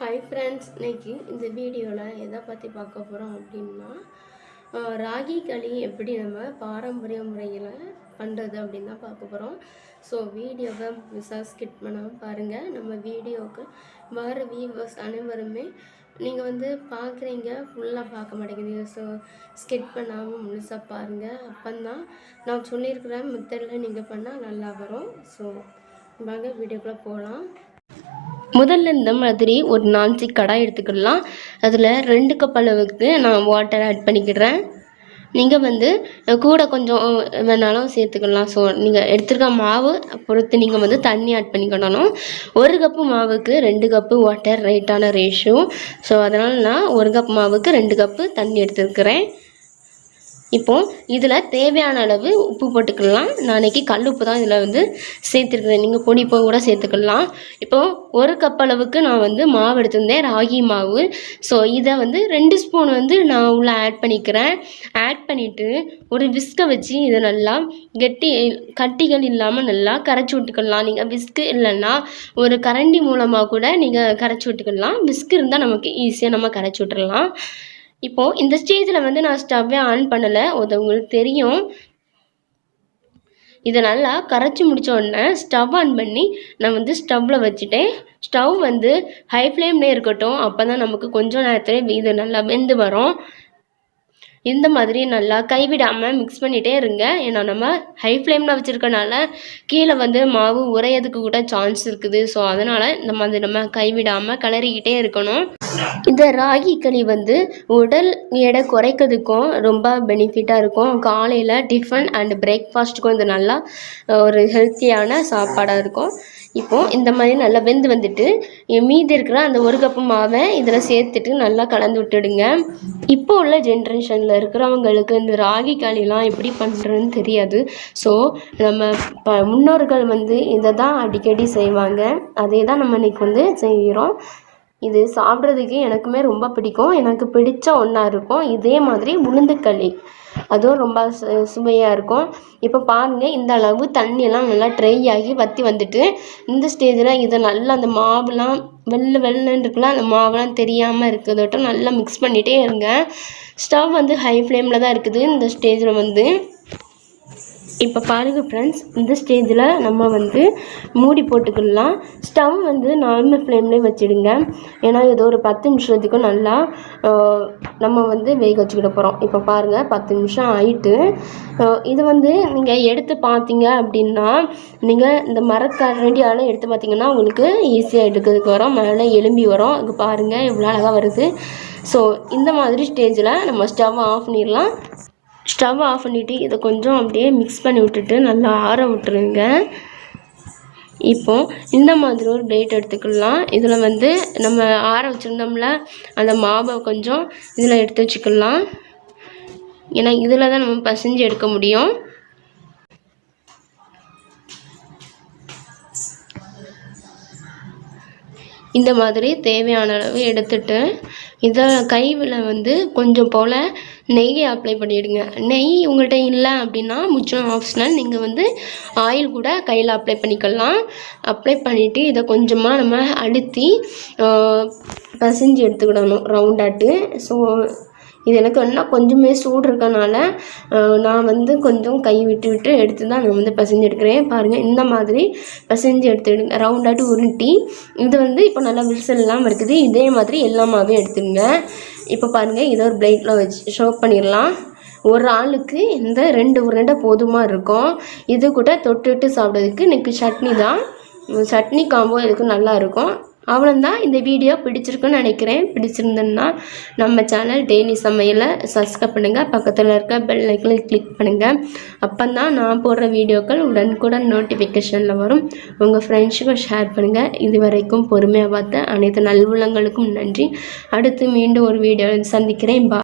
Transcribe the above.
Hi friends இன்றைக்கி இந்த வீடியோவில் எதை பற்றி பார்க்க போகிறோம் அப்படின்னா ராகி களி எப்படி நம்ம பாரம்பரிய முறையில் பண்ணுறது அப்படின்னு தான் பார்க்க போகிறோம் ஸோ வீடியோவை மிஸ்ஸாக ஸ்கிப் பண்ணாமல் பாருங்கள் நம்ம வீடியோவுக்கு வர வியூவர்ஸ் அனைவருமே நீங்கள் வந்து பார்க்குறீங்க ஃபுல்லாக பார்க்க மாட்டேங்குது. ஸோ ஸ்கிப் பண்ணாமல் முழுசாக பாருங்கள் அப்போந்தான் நான் சொல்லியிருக்கிற மெத்தடில் நீங்கள் பண்ணால் நல்லா வரும். ஸோ வாங்க வீடியோக்குள்ளே போகலாம் முதல்ல இந்த மாதிரி ஒரு நான்ஸ்டிக் கடாய் எடுத்துக்கிடலாம் அதில் ரெண்டு கப் அளவுக்கு நான் வாட்டர் ஆட் பண்ணிக்கிடுறேன் நீங்கள் வந்து கூட கொஞ்சம் வேணாலும் சேர்த்துக்கலாம். ஸோ நீங்கள் எடுத்துருக்க மாவு பொறுத்து நீங்கள் வந்து தண்ணி ஆட் பண்ணிக்கிடணும் ஒரு கப்பு மாவுக்கு ரெண்டு கப்பு வாட்டர் ரைட்டான ரேஷியோ ஸோ அதனால் நான் ஒரு கப் மாவுக்கு ரெண்டு கப்பு தண்ணி எடுத்துருக்கிறேன். இப்போ இதில் தேவையான அளவு உப்பு போட்டுக்கலாம். நான் கல் உப்பு தான் இதில் வந்து சேர்த்துருக்குறேன். நீங்கள் பொடி உப்பு கூட சேர்த்துக்கலாம். இப்போ ஒரு கப் அளவுக்கு நான் வந்து மாவு எடுத்திருந்தேன். ராகி மாவு. ஸோ இதை வந்து ரெண்டு ஸ்பூன் வந்து நான் உள்ளே ஆட் பண்ணிக்கிறேன். ஆட் பண்ணிவிட்டு ஒரு விஸ்கை வச்சு இதை நல்லா கெட்டி கட்டிகள் இல்லாமல் நல்லா கரைச்சி விட்டுக்கலாம். நீங்கள் விஸ்கு இல்லைன்னா ஒரு கரண்டி மூலமாக கூட நீங்கள் கரைச்சி விட்டுக்கலாம். விஸ்கு இருந்தால் நமக்கு ஈஸியாக நம்ம கரைச்சி விட்டுடலாம் இப்போது இந்த ஸ்டேஜில் வந்து நான் ஸ்டவ்வே ஆன் பண்ணலை. அது உங்களுக்கு தெரியும். இதை நல்லா கரைச்சி முடிச்ச உடனே ஸ்டவ் ஆன் பண்ணி நான் வந்து ஸ்டவ்வில் வச்சுட்டேன். ஸ்டவ் வந்து ஹை ஃப்ளேம்லேயே இருக்கட்டும். அப்போ தான் நமக்கு கொஞ்சம் நேரத்தில் இது நல்லா வெந்து வரும். இந்த மாதிரி நல்லா கைவிடாமல் மிக்ஸ் பண்ணிகிட்டே இருங்க. ஏன்னா நம்ம ஹை ஃப்ளேமில் வச்சுருக்கனால கீழே வந்து மாவு உரையதுக்கு கூட சான்ஸ் இருக்குது. ஸோ அதனால் இந்த மாதிரி நம்ம கைவிடாமல் கிளறிக்கிட்டே இருக்கணும். இந்த ராகி களி வந்து உடல் எடை குறைக்கிறதுக்கும் ரொம்ப பெனிஃபிட்டாக இருக்கும். காலையில் டிஃபன் அண்ட் பிரேக்ஃபாஸ்ட்டுக்கும் இது நல்லா ஒரு ஹெல்த்தியான சாப்பாடாக இருக்கும். இப்போது இந்த மாதிரி நல்லா வெந்து வந்துட்டு மீதி இருக்கிற அந்த ஒரு கப்பு மாவை இதில் சேர்த்துட்டு நல்லா கலந்து விட்டுடுங்க. இப்போ உள்ள ஜென்ரேஷனில் இருக்கிறவங்களுக்கு இந்த ராகி களிலாம் எப்படி பண்ணுறதுன்னு தெரியாது. ஸோ நம்ம ப முன்னோர்கள் வந்து இதை தான் அடிக்கடி செய்வாங்க. அதே தான் நம்ம இன்றைக்கி வந்து செய்கிறோம். இது சாப்பிட்றதுக்கு எனக்குமே ரொம்ப பிடிக்கும். எனக்கு பிடிச்ச ஒன்றா இருக்கும். இதே மாதிரி உளுந்துக்களி அதுவும் ரொம்ப சு சுவையாக இருக்கும். இப்போ பாருங்கள் இந்த அளவு தண்ணியெல்லாம் நல்லா ட்ரை ஆகி வற்றி வந்துட்டு இந்த ஸ்டேஜில் இதை நல்லா அந்த மாவுலாம் வெள்ளை வெள்ளன்னு இருக்குல்ல அந்த மாவுலாம் தெரியாமல் இருக்கிறதோட்டம் நல்லா மிக்ஸ் பண்ணிகிட்டே இருங்க. ஸ்டவ் வந்து ஹை ஃப்ளேமில் தான் இருக்குது. இந்த ஸ்டேஜில் வந்து இப்போ பாருங்கள் ஃப்ரெண்ட்ஸ் இந்த ஸ்டேஜில் நம்ம வந்து மூடி போட்டுக்கலாம். ஸ்டவ் வந்து நார்மல் ஃப்ளேம்லேயே வச்சுடுங்க. ஏன்னா இது ஒரு பத்து நிமிஷத்துக்கும் நல்லா நம்ம வந்து வேக வச்சுக்கிட போகிறோம் இப்போ பாருங்கள் பத்து நிமிஷம் ஆயிட்டு இது வந்து நீங்கள் எடுத்து பார்த்தீங்க அப்படின்னா நீங்கள் இந்த மரக்கரண்டியால் எடுத்து பார்த்தீங்கன்னா உங்களுக்கு ஈஸியாக எடுக்கிறதுக்கு வரும் மேலே எலும்பி வரும். இது பாருங்கள் எவ்வளோ அழகாக வருது. ஸோ இந்த மாதிரி ஸ்டேஜில் நம்ம ஸ்டவ் ஆஃப் பண்ணிடலாம். ஸ்டவ் ஆஃப் பண்ணிவிட்டு இதை கொஞ்சம் அப்படியே மிக்ஸ் பண்ணி விட்டுட்டு நல்லா ஆற விட்டுருங்க. இப்போது இந்த மாதிரி ஒரு பிளேட் எடுத்துக்கலாம். இதில் வந்து நம்ம ஆற வச்சுருந்தோம்ல அந்த மாவை கொஞ்சம் இதில் எடுத்து வச்சுக்கலாம். ஏன்னா இதில் தான் நம்ம பசைஞ்சு எடுக்க முடியும். இந்த மாதிரி தேவையான அளவு எடுத்துட்டு இதை கைவில் வந்து கொஞ்சம் போல் நெய்யை அப்ளை பண்ணிவிடுங்க நெய் உங்கள்கிட்ட இல்லை அப்படின்னா முச்சம் ஆப்ஷனல் நீங்கள் வந்து ஆயில் கூட கையில் அப்ளை பண்ணிக்கலாம். அப்ளை பண்ணிவிட்டு இதை கொஞ்சமாக நம்ம அழுத்தி பசைஞ்சு எடுத்துக்கிடணும். ரவுண்டாட்டு ஸோ இது எனக்கு இன்னும் கொஞ்சமே சூடு இருக்கனால நான் வந்து கொஞ்சம் கை விட்டு விட்டு எடுத்து தான் நான் வந்து பசைஞ்சு எடுக்கிறேன். பாருங்கள் இந்த மாதிரி பசைஞ்சு எடுத்துடுங்க ரவுண்டாட்டு உருட்டி இது வந்து இப்போ நல்லா விரிசல் இல்லாமல் இருக்குது. இதே மாதிரி எல்லாமாவே எடுத்துடுங்க. இப்போ பாருங்கள் இதை ஒரு பிளேட்டில் வச்சு ஷோ பண்ணிடலாம். ஒரு ஆளுக்கு இந்த ரெண்டு உருண்டை போதுமாக இருக்கும். இது கூட தொட்டுட்டு சாப்பிட்றதுக்கு இன்றைக்கி சட்னி தான் சட்னி காம்போ இதுக்கு நல்லாயிருக்கும் அவ்வளோந்தான் இந்த வீடியோ பிடிச்சிருக்குன்னு நினைக்கிறேன். பிடிச்சிருந்ததுன்னா நம்ம சேனல் டெய்லி சமையலை சப்ஸ்கிரைப் பண்ணுங்கள் பக்கத்தில் இருக்க பெல் ஐக்கனில் கிளிக் பண்ணுங்கள் அப்போ தான் நான் போடுற வீடியோக்கள் உடனுக்குடன் நோட்டிஃபிகேஷனில் வரும். உங்கள் ஃப்ரெண்ட்ஸுக்கும் ஷேர் பண்ணுங்கள் இது வரைக்கும் பொறுமையாக பார்த்த அனைத்து நல்வுள்ளங்களுக்கும் நன்றி. அடுத்து மீண்டும் ஒரு வீடியோ சந்திக்கிறேன். பா